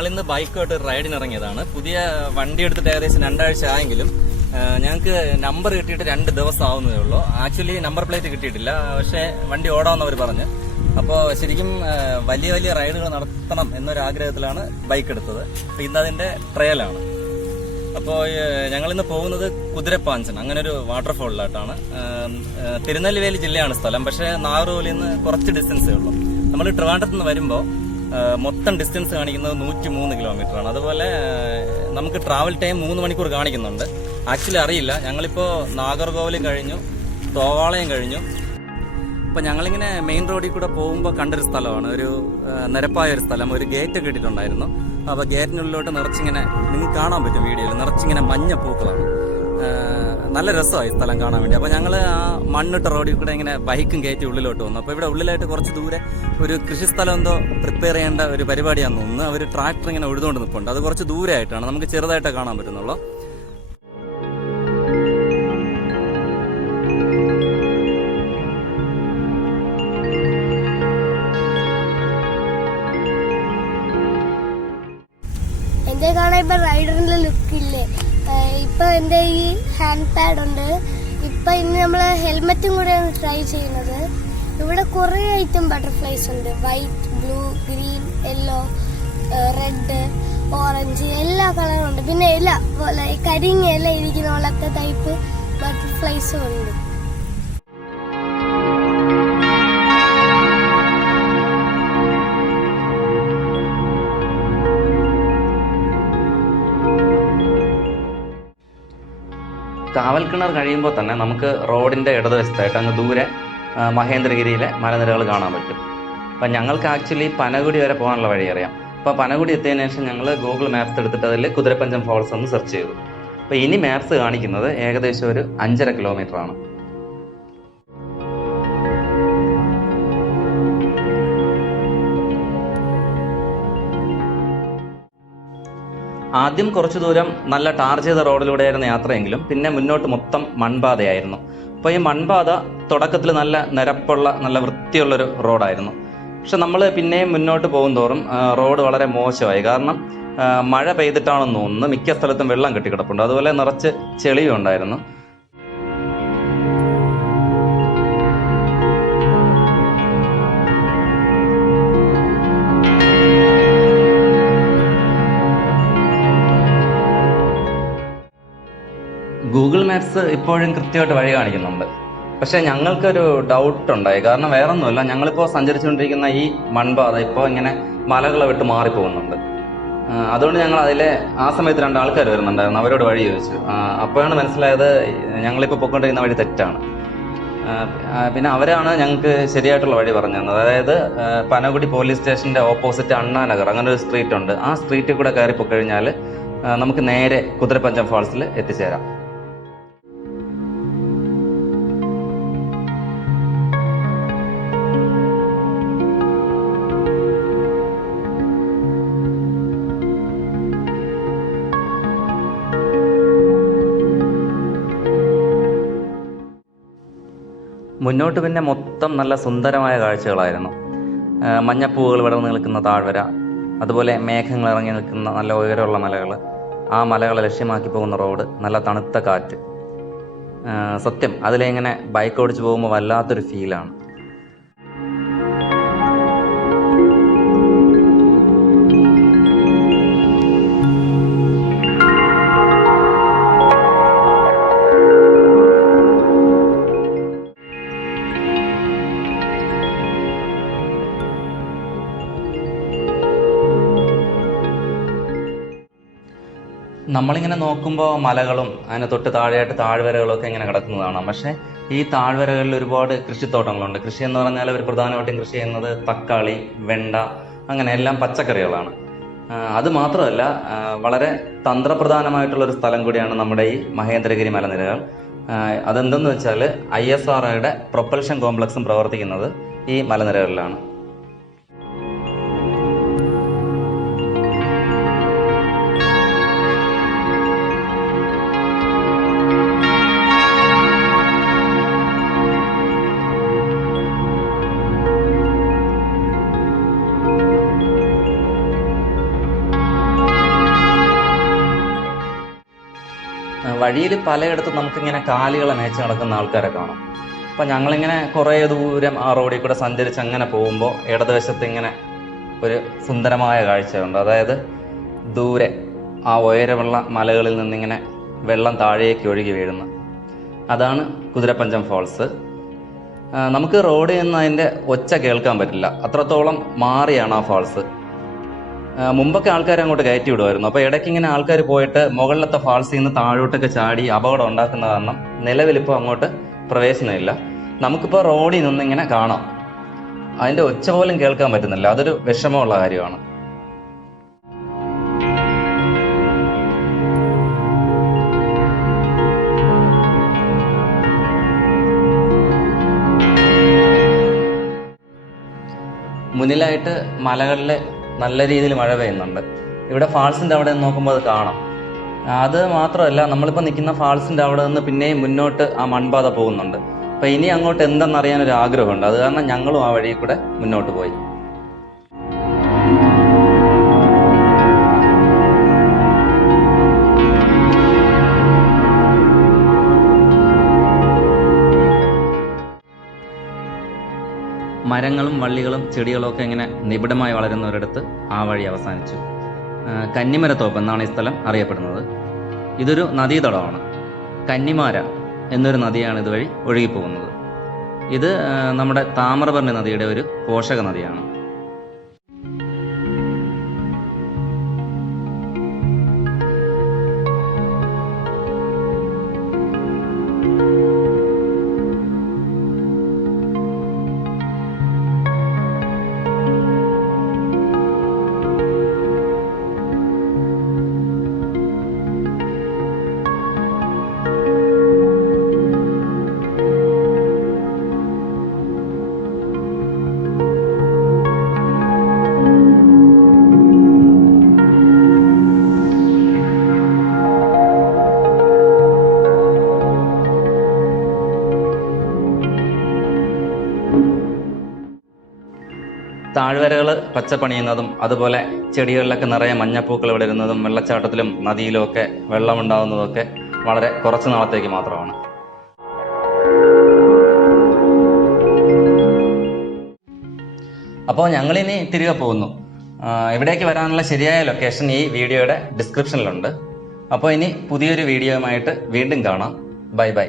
ഞങ്ങളിന്ന് ബൈക്കായിട്ട് റൈഡിന് ഇറങ്ങിയതാണ്. പുതിയ വണ്ടി എടുത്തിട്ട് ഏകദേശം 2 ആഴ്ച ആയെങ്കിലും ഞങ്ങൾക്ക് നമ്പർ കിട്ടിയിട്ട് 2 ദിവസം ആവുന്നതേ ഉള്ളൂ. ആക്ച്വലി നമ്പർ പ്ലേറ്റ് കിട്ടിയിട്ടില്ല, പക്ഷേ വണ്ടി ഓടാമെന്നവർ പറഞ്ഞ്. അപ്പോൾ ശരിക്കും വലിയ വലിയ റൈഡുകൾ നടത്തണം എന്നൊരാഗ്രഹത്തിലാണ് ബൈക്ക് എടുത്തത്. അപ്പോൾ ഇന്ന് അതിന്റെ ട്രയലാണ്. അപ്പോൾ ഞങ്ങളിന്ന് പോകുന്നത് കുതിരപ്പാഞ്ചൻ, അങ്ങനെ ഒരു വാട്ടർഫോളിലായിട്ടാണ്. തിരുനെൽവേലി ജില്ലയാണ് സ്ഥലം, പക്ഷേ നാഗർകോവിലിൽ നിന്ന് കുറച്ച് ഡിസ്റ്റൻസേ ഉള്ളൂ. നമ്മൾ ട്രിവാൻഡ്രത്ത് നിന്ന് വരുമ്പോൾ മൊത്തം ഡിസ്റ്റൻസ് കാണിക്കുന്നത് 103 കിലോമീറ്റർ ആണ്. അതുപോലെ നമുക്ക് ട്രാവൽ ടൈം 3 മണിക്കൂർ കാണിക്കുന്നുണ്ട്. ആക്ച്വലി അറിയില്ല, ഞങ്ങളിപ്പോൾ നാഗർകോവിലും കഴിഞ്ഞു, തോവാളയും കഴിഞ്ഞു. അപ്പോൾ ഞങ്ങളിങ്ങനെ മെയിൻ റോഡിൽ കൂടെ പോകുമ്പോൾ കണ്ടൊരു സ്ഥലമാണ്, ഒരു നിരപ്പായ ഒരു സ്ഥലം. ഒരു ഗേറ്റ് ഒക്കെ ഇട്ടിട്ടുണ്ടായിരുന്നു. അപ്പോൾ ഗേറ്റിനുള്ളിലോട്ട് നിറച്ചിങ്ങനെ, നിങ്ങൾക്ക് കാണാൻ പറ്റും വീഡിയോയിൽ, നിറച്ചിങ്ങനെ മഞ്ഞ പൂക്കളാണ്. നല്ല രസമായി സ്ഥലം കാണാൻ വേണ്ടി. അപ്പോൾ ഞങ്ങൾ ആ മണ്ണിട്ട റോഡിൽ കൂടെ ഇങ്ങനെ ബൈക്കും കയറ്റി ഉള്ളിലോട്ട് വന്നു. അപ്പോൾ ഇവിടെ ഉള്ളിലായിട്ട് കുറച്ച് ദൂരെ ഒരു കൃഷിസ്ഥലം എന്തോ പ്രിപ്പയർ ചെയ്യേണ്ട ഒരു പരിപാടിയാണെന്ന് തോന്നുന്നു. അവർ ട്രാക്ടർ ഇങ്ങനെ ഉഴുതുകൊണ്ട് നിൽപ്പുണ്ട്. അത് കുറച്ച് ദൂരെ ആയിട്ടാണ്, നമുക്ക് ചെറുതായിട്ടേ കാണാൻ പറ്റുന്നുള്ളൂ. എന്റെ കാണാൻ ഇപ്പൊ റൈഡറിന്റെ ലുക്കില്ലേ. ഇപ്പൊ എന്റെ ഈ ഹാൻഡ് പാഡ് ഉണ്ട്. ഇപ്പൊ ഇന്ന് നമ്മള് ഹെൽമെറ്റും കൂടെയാണ് ട്രൈ ചെയ്യുന്നത്. ഇവിടെ കുറെ ഐറ്റം ബട്ടർഫ്ലൈസ് ഉണ്ട്. White, blue, green, yellow, red, orange, എല്ലാ കളറും ഉണ്ട്. പിന്നെ ഇല പോലെ കരിങ്ങ ഇല ഇരിക്കുന്ന പോലത്തെ ടൈപ്പ് ബട്ടർഫ്ലൈസും ഉണ്ട്. കാവൽക്കിണർ കഴിയുമ്പോൾ തന്നെ നമുക്ക് റോഡിന്റെ ഇടതുവശത്തായിട്ട് അങ്ങ് ദൂരെ മഹേന്ദ്രഗിരിയിലെ മലനിരകൾ കാണാൻ പറ്റും. അപ്പം ഞങ്ങൾക്ക് ആക്ച്വലി പനകുടി വരെ പോകാനുള്ള വഴി അറിയാം. അപ്പോൾ പനകുടി എത്തിയതിനു ശേഷം ഞങ്ങൾ ഗൂഗിൾ മാപ്സ് എടുത്തിട്ട് അതിൽ കുതിരപ്പഞ്ചൻ ഫോൾസ് ഒന്ന് സെർച്ച് ചെയ്തു. അപ്പോൾ ഇനി മാപ്സ് കാണിക്കുന്നത് ഏകദേശം ഒരു 5.5 കിലോമീറ്റർ ആണ്. ആദ്യം കുറച്ചു ദൂരം നല്ല ടാർ ചെയ്ത റോഡിലൂടെയായിരുന്നു യാത്രയെങ്കിലും പിന്നെ മുന്നോട്ട് മൊത്തം മൺപാതയായിരുന്നു. അപ്പോൾ ഈ മൺപാത തുടക്കത്തിൽ നല്ല നിരപ്പുള്ള നല്ല വൃത്തിയുള്ളൊരു റോഡായിരുന്നു. പക്ഷെ നമ്മൾ പിന്നെയും മുന്നോട്ട് പോകും തോറും റോഡ് വളരെ മോശമായി. കാരണം മഴ പെയ്തിട്ടാണെന്ന് തോന്നുന്നു മിക്ക സ്ഥലത്തും വെള്ളം കെട്ടിക്കിടപ്പുണ്ട്. അതുപോലെ നിറച്ച് ചെളിയും ഉണ്ടായിരുന്നു. ഗൂഗിൾ മാപ്സ് ഇപ്പോഴും കൃത്യമായിട്ട് വഴി കാണിക്കുന്നുണ്ട്. പക്ഷെ ഞങ്ങൾക്കൊരു ഡൗട്ട് ഉണ്ടായി. കാരണം വേറെ ഒന്നുമില്ല, ഞങ്ങളിപ്പോൾ സഞ്ചരിച്ചുകൊണ്ടിരിക്കുന്ന ഈ മൺപാത ഇപ്പോൾ ഇങ്ങനെ മലകളെ വിട്ട് മാറിപ്പോകുന്നുണ്ട്. അതുകൊണ്ട് ഞങ്ങൾ അതിലെ ആ സമയത്ത് 2 ആൾക്കാർ വരുന്നുണ്ടായിരുന്നു. അവരോട് വഴി ചോദിച്ചു. അപ്പോഴാണ് മനസ്സിലായത് ഞങ്ങളിപ്പോൾ പോയിക്കൊണ്ടിരിക്കുന്ന വഴി തെറ്റാണ്. പിന്നെ അവരാണ് ഞങ്ങൾക്ക് ശരിയായിട്ടുള്ള വഴി പറഞ്ഞു തന്നത്. അതായത് പനകുടി പോലീസ് സ്റ്റേഷന്റെ ഓപ്പോസിറ്റ് അണ്ണാനഗർ അങ്ങനെ ഒരു സ്ട്രീറ്റ് ഉണ്ട്. ആ സ്ട്രീറ്റിൽ കൂടെ കയറി പോയിക്കഴിഞ്ഞാൽ നമുക്ക് നേരെ കുതിരപ്പഞ്ചൻ ഫാൾസിൽ എത്തിച്ചേരാം. മുന്നോട്ട് പിന്നെ മൊത്തം നല്ല സുന്ദരമായ കാഴ്ചകളായിരുന്നു. മഞ്ഞപ്പൂവുകൾ വിടർന്ന് നിൽക്കുന്ന താഴ്വര, അതുപോലെ മേഘങ്ങൾ ഇറങ്ങി നിൽക്കുന്ന നല്ല ഉയരമുള്ള മലകൾ, ആ മലകളെ ലക്ഷ്യമാക്കി പോകുന്ന റോഡ്, നല്ല തണുത്ത കാറ്റ്. സത്യം അതിലിങ്ങനെ ബൈക്ക് ഓടിച്ച് പോകുമ്പോൾ വല്ലാത്തൊരു ഫീലാണ്. നമ്മളിങ്ങനെ നോക്കുമ്പോൾ മലകളും അതിന് തൊട്ട് താഴെയായിട്ട് താഴ്വരകളും ഒക്കെ ഇങ്ങനെ കിടക്കുന്നതാണ്. പക്ഷേ ഈ താഴ്വരകളിൽ ഒരുപാട് കൃഷിത്തോട്ടങ്ങളുണ്ട്. കൃഷി എന്ന് പറഞ്ഞാൽ അവർ പ്രധാനമായിട്ടും കൃഷി ചെയ്യുന്നത് തക്കാളി, വെണ്ട, അങ്ങനെ എല്ലാം പച്ചക്കറികളാണ്. അത് മാത്രമല്ല, വളരെ തന്ത്രപ്രധാനമായിട്ടുള്ളൊരു സ്ഥലം കൂടിയാണ് നമ്മുടെ ഈ മഹേന്ദ്രഗിരി മലനിരകൾ. അതെന്തെന്ന് വെച്ചാൽ ISROയുടെ പ്രൊപ്പൽഷൻ കോംപ്ലക്സും പ്രവർത്തിക്കുന്നത് ഈ മലനിരകളിലാണ്. വഴിയിൽ പലയിടത്തും നമുക്കിങ്ങനെ കാലികളെ മേച്ച് നടക്കുന്ന ആൾക്കാരെ കാണാം. അപ്പം ഞങ്ങളിങ്ങനെ കുറേ ദൂരം ആ റോഡിൽ കൂടെ സഞ്ചരിച്ച് അങ്ങനെ പോകുമ്പോൾ ഇടതുവശത്ത് ഇങ്ങനെ ഒരു സുന്ദരമായ കാഴ്ചയുണ്ട്. അതായത് ദൂരെ ആ ഉയരമുള്ള മലകളിൽ നിന്നിങ്ങനെ വെള്ളം താഴേക്ക് ഒഴുകി വീഴുന്നു. അതാണ് കുതിരപ്പഞ്ചം ഫാൾസ്. നമുക്ക് റോഡിൽ നിന്ന് അതിൻ്റെ ഒച്ച കേൾക്കാൻ പറ്റില്ല, അത്രത്തോളം മാറിയാണ് ആ ഫാൾസ്. മുമ്പൊക്കെ ആൾക്കാർ അങ്ങോട്ട് കയറ്റി വിടുമായിരുന്നു. അപ്പോൾ ഇടയ്ക്ക് ഇങ്ങനെ ആൾക്കാർ പോയിട്ട് മുകളിലത്തെ ഫാൾസിൽ നിന്ന് താഴോട്ടൊക്കെ ചാടി അപകടം ഉണ്ടാക്കുന്ന കാരണം നിലവിലിപ്പോൾ അങ്ങോട്ട് പ്രവേശനമില്ല. നമുക്കിപ്പോൾ റോഡിൽ നിന്നിങ്ങനെ കാണാം, അതിൻ്റെ ഒച്ച പോലും കേൾക്കാൻ പറ്റുന്നില്ല. അതൊരു വിഷമമുള്ള കാര്യമാണ്. മുന്നിലായിട്ട് മലകളിൽ നല്ല രീതിയിൽ മഴ പെയ്യുന്നുണ്ട്. ഇവിടെ ഫാൾസിൻ്റെ അവിടെ നിന്ന് നോക്കുമ്പോൾ അത് കാണാം. അത് മാത്രമല്ല, നമ്മളിപ്പോൾ നിൽക്കുന്ന ഫാൾസിൻ്റെ അവിടെ നിന്ന് പിന്നെയും മുന്നോട്ട് ആ മൺപാത പോകുന്നുണ്ട്. അപ്പം ഇനി അങ്ങോട്ട് എന്തെന്നറിയാനൊരു ആഗ്രഹമുണ്ട്. അത് കാരണം ഞങ്ങളും ആ വഴിയിൽ കൂടെ മുന്നോട്ട് പോയി. മരങ്ങളും വള്ളികളും ചെടികളും ഒക്കെ ഇങ്ങനെ നിബിഡമായി വളരുന്ന ഒരിടത്ത് ആ വഴി അവസാനിച്ചു. കന്നിമരത്തോപ്പ് എന്നാണ് ഈ സ്ഥലം അറിയപ്പെടുന്നത്. ഇതൊരു നദീതടമാണ്. കന്നിമാര എന്നൊരു നദിയാണ് ഇതുവഴി ഒഴുകിപ്പോകുന്നത്. ഇത് നമ്മുടെ താമ്രപർണി നദിയുടെ ഒരു പോഷക നദിയാണ്. താഴ്വരകൾ പച്ചപ്പണിയുന്നതും അതുപോലെ ചെടികളിലൊക്കെ നിറയെ മഞ്ഞപ്പൂക്കൾ വിടരുന്നതും വെള്ളച്ചാട്ടത്തിലും നദിയിലും ഒക്കെ വെള്ളമുണ്ടാകുന്നതൊക്കെ വളരെ കുറച്ച് നാളത്തേക്ക് മാത്രമാണ്. അപ്പോൾ ഞങ്ങളിനി തിരികെ പോകുന്നു. ഇവിടേക്ക് വരാനുള്ള ശരിയായ ലൊക്കേഷൻ ഈ വീഡിയോയുടെ ഡിസ്ക്രിപ്ഷനിലുണ്ട്. അപ്പോൾ ഇനി പുതിയൊരു വീഡിയോയുമായിട്ട് വീണ്ടും കാണാം. Bye bye.